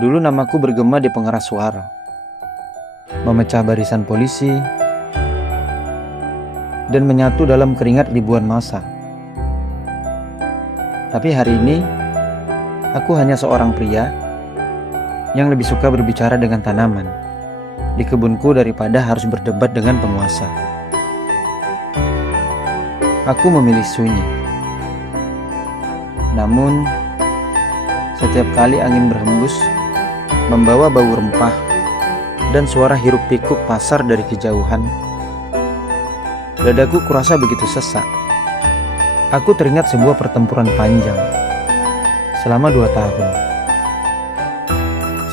Dulu namaku bergema di pengeras suara, memecah barisan polisi, dan menyatu dalam keringat ribuan massa. Tapi hari ini, aku hanya seorang pria yang lebih suka berbicara dengan tanaman di kebunku daripada harus berdebat dengan penguasa. Aku memilih sunyi. Namun, setiap kali angin berhembus, membawa bau rempah dan suara hiruk pikuk pasar dari kejauhan, dadaku kurasa begitu sesak. Aku teringat sebuah pertempuran panjang selama 2 tahun.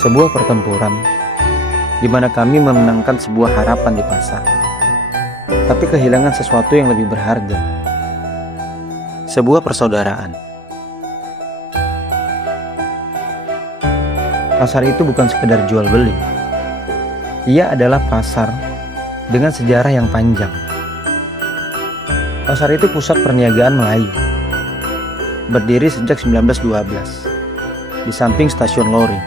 Sebuah pertempuran di mana kami memenangkan sebuah harapan di pasar, tapi kehilangan sesuatu yang lebih berharga. Sebuah persaudaraan. Pasar itu bukan sekedar jual beli. Ia adalah pasar dengan sejarah yang panjang. Pasar itu pusat perniagaan Melayu. Berdiri sejak 1912 di samping stasiun Lori,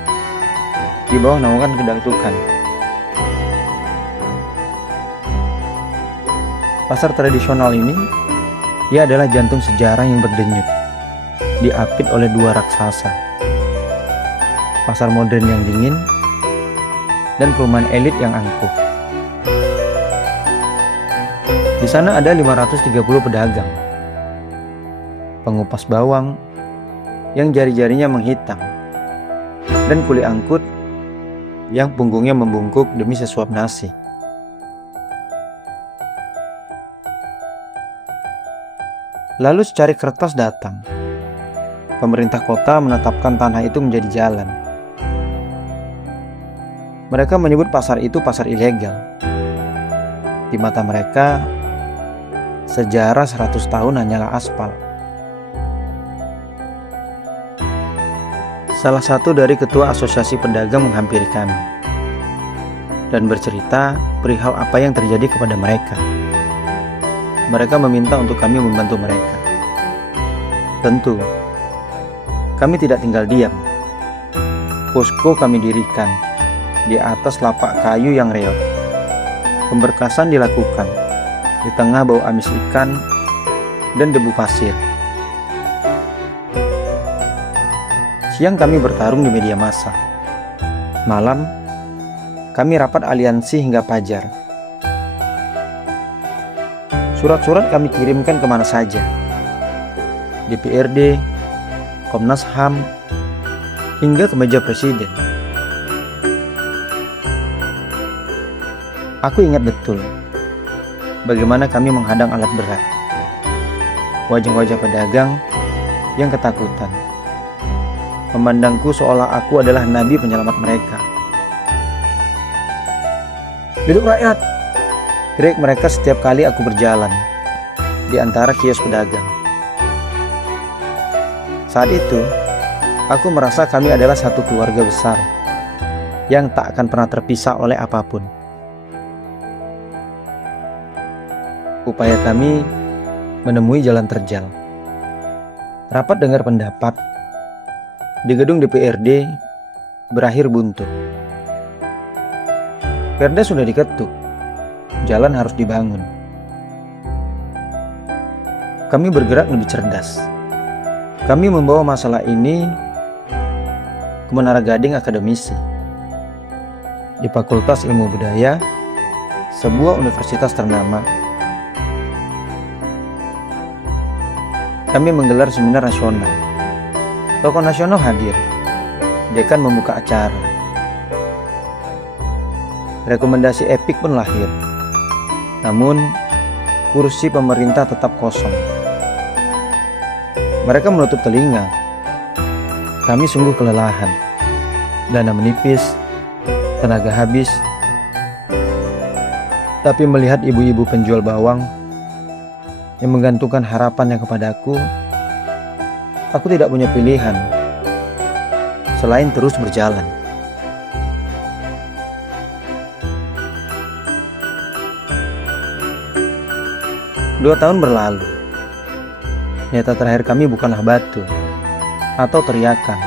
di bawah naungan Kedatukan. Pasar tradisional ini, ia adalah jantung sejarah yang berdenyut, diapit oleh 2 raksasa. Pasar modern yang dingin dan perumahan elit yang angkuh. Di sana ada 530 pedagang, pengupas bawang yang jari-jarinya menghitam, dan kuli angkut yang punggungnya membungkuk demi sesuap nasi. Lalu secari kertas datang. Pemerintah kota menetapkan tanah itu menjadi jalan. Mereka menyebut pasar itu pasar ilegal. Di mata mereka, sejarah 100 tahun hanyalah aspal. Salah satu dari ketua asosiasi pedagang menghampiri kami dan bercerita perihal apa yang terjadi kepada mereka. Mereka meminta untuk kami membantu mereka. Tentu, kami tidak tinggal diam. Posko kami dirikan di atas lapak kayu yang reot. Pemberkasan dilakukan di tengah bau amis ikan dan debu pasir. Siang kami bertarung di media massa. Malam, kami rapat aliansi hingga fajar. Surat-surat kami kirimkan kemana saja. DPRD, Komnas HAM, hingga ke meja presiden. Aku ingat betul bagaimana kami menghadang alat berat. Wajah-wajah pedagang yang ketakutan memandangku seolah aku adalah nabi penyelamat mereka. "Hidup rakyat!" teriak mereka setiap kali aku berjalan di antara kios pedagang. Saat itu, aku merasa kami adalah satu keluarga besar yang tak akan pernah terpisah oleh apapun. Upaya kami menemui jalan terjal. Rapat dengar pendapat di gedung DPRD berakhir buntu. Perda sudah diketuk, jalan harus dibangun. Kami bergerak lebih cerdas. Kami membawa masalah ini ke Menara Gading Akademisi, di Fakultas Ilmu Budaya, sebuah universitas ternama. Kami menggelar seminar nasional. Tokoh nasional hadir. Dekan membuka acara. Rekomendasi epik pun lahir. Namun, kursi pemerintah tetap kosong. Mereka menutup telinga. Kami sungguh kelelahan. Dana menipis, tenaga habis. Tapi melihat ibu-ibu penjual bawang yang menggantungkan harapannya kepadaku, aku tidak punya pilihan selain terus berjalan. 2 tahun berlalu. Nyata terakhir kami bukanlah batu atau teriakan,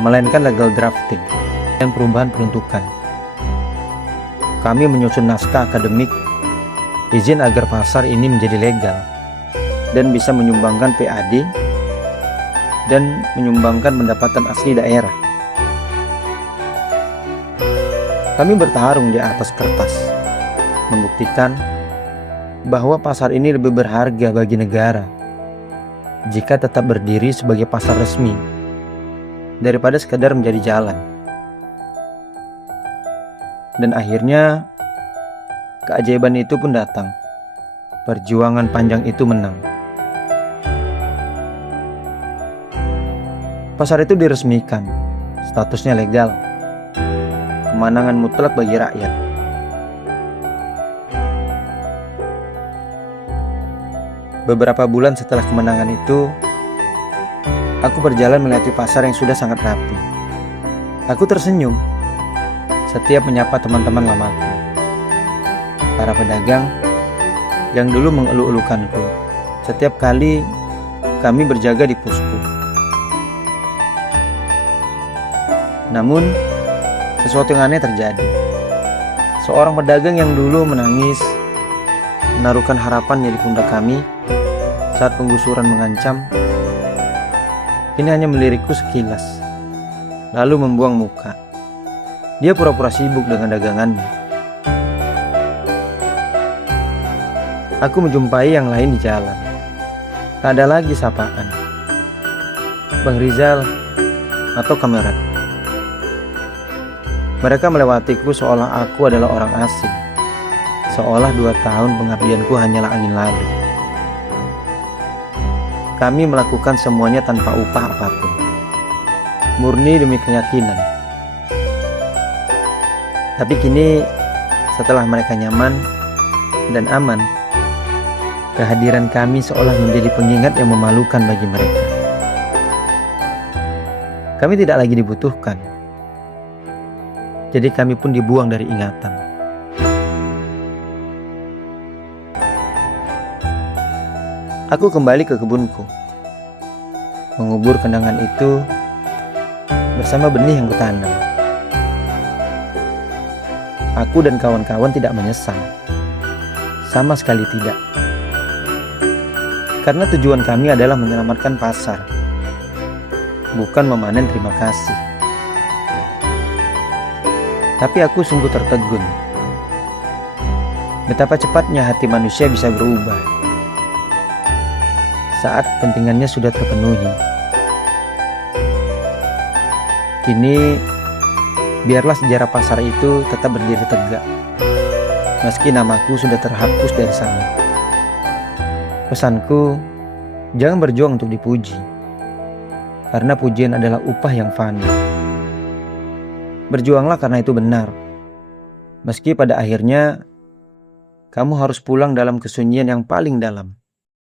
melainkan legal drafting dan perubahan peruntukan. Kami menyusun naskah akademik izin agar pasar ini menjadi legal dan bisa menyumbangkan PAD dan menyumbangkan pendapatan asli daerah. Kami bertarung di atas kertas, membuktikan bahwa pasar ini lebih berharga bagi negara jika tetap berdiri sebagai pasar resmi daripada sekadar menjadi jalan. Dan akhirnya keajaiban itu pun datang. Perjuangan panjang itu menang. Pasar itu diresmikan, statusnya legal. Kemenangan mutlak bagi rakyat. Beberapa bulan setelah kemenangan itu, aku berjalan melewati pasar yang sudah sangat rapi. Aku tersenyum setiap menyapa teman-teman lamaku, para pedagang yang dulu mengeluh-elukanku setiap kali kami berjaga di pusku. Namun, sesuatu yang aneh terjadi. Seorang pedagang yang dulu menangis, menaruhkan harapannya di pundak kami saat penggusuran mengancam, ini hanya melirikku sekilas, lalu membuang muka. Dia pura-pura sibuk dengan dagangannya. Aku menjumpai yang lain di jalan. Tak ada lagi sapaan, Bang Rizal atau kamerat. Mereka melewatiku seolah aku adalah orang asing, seolah 2 tahun pengabdianku hanyalah angin lalu. Kami melakukan semuanya tanpa upah apapun, murni demi keyakinan. Tapi kini, setelah mereka nyaman dan aman, kehadiran kami seolah menjadi pengingat yang memalukan bagi mereka. Kami tidak lagi dibutuhkan, jadi kami pun dibuang dari ingatan. Aku kembali ke kebunku, mengubur kenangan itu bersama benih yang kutanam. Aku dan kawan-kawan tidak menyesal, sama sekali tidak. Karena tujuan kami adalah menyelamatkan pasar, bukan memanen terima kasih. Tapi aku sungguh tertegun. Betapa cepatnya hati manusia bisa berubah saat kepentingannya sudah terpenuhi. Kini, biarlah sejarah pasar itu tetap berdiri tegak, meski namaku sudah terhapus dari sana. Pesanku, jangan berjuang untuk dipuji, karena pujian adalah upah yang fana. Berjuanglah karena itu benar, meski pada akhirnya kamu harus pulang dalam kesunyian yang paling dalam.